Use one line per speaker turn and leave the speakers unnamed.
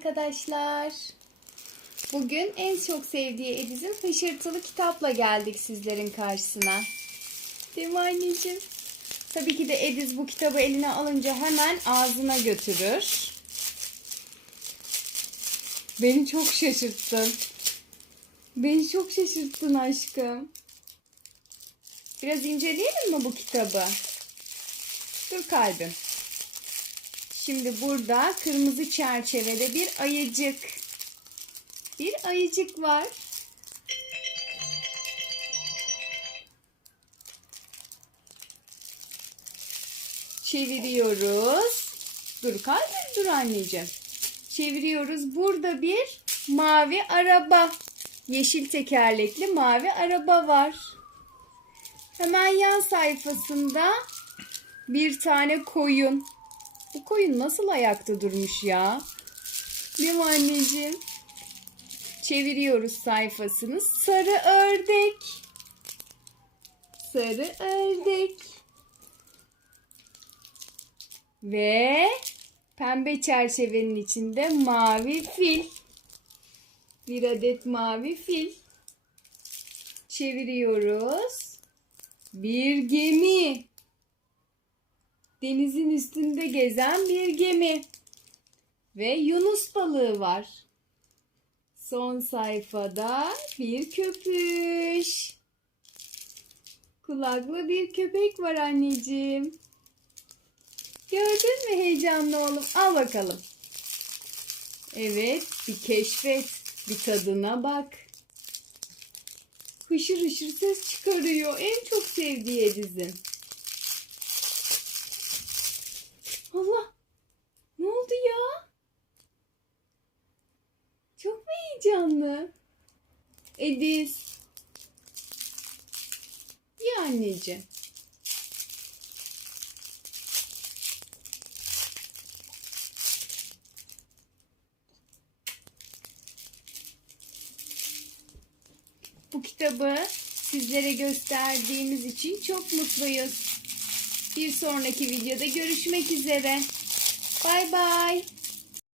arkadaşlar. Bugün en çok sevdiği Ediz'in hışırtılı kitapla geldik sizlerin karşısına. Değil mi anneciğim? Tabii ki de Ediz bu kitabı eline alınca hemen ağzına götürür. Beni çok şaşırttın. Beni çok şaşırttın aşkım. Biraz inceleyelim mi bu kitabı? Dur kalbim. Şimdi burada kırmızı çerçevede bir ayıcık. Bir ayıcık var. Çeviriyoruz. Dur kalbim dur anneciğim. Çeviriyoruz. Burada bir mavi araba. Yeşil tekerlekli mavi araba var. Hemen yan sayfasında bir tane koyun. Bu koyun nasıl ayakta durmuş ya? Değil mi anneciğim? Çeviriyoruz sayfasını. Sarı ördek. Sarı ördek. Ve pembe çerçevenin içinde mavi fil. Bir adet mavi fil. Çeviriyoruz. Bir gemi. Denizin üstünde gezen bir gemi. Ve Yunus balığı var. Son sayfada bir köpüş. Kulaklı bir köpek var anneciğim. Gördün mü heyecanlı oğlum? Al bakalım. Evet, bir keşfet, bir tadına bak. Hışır hışır ses çıkarıyor. En çok sevdiği Ediz'in. Çok heyecanlı? Ediz. Ya anneciğim. Bu kitabı sizlere gösterdiğimiz için çok mutluyuz. Bir sonraki videoda görüşmek üzere. Bay bay.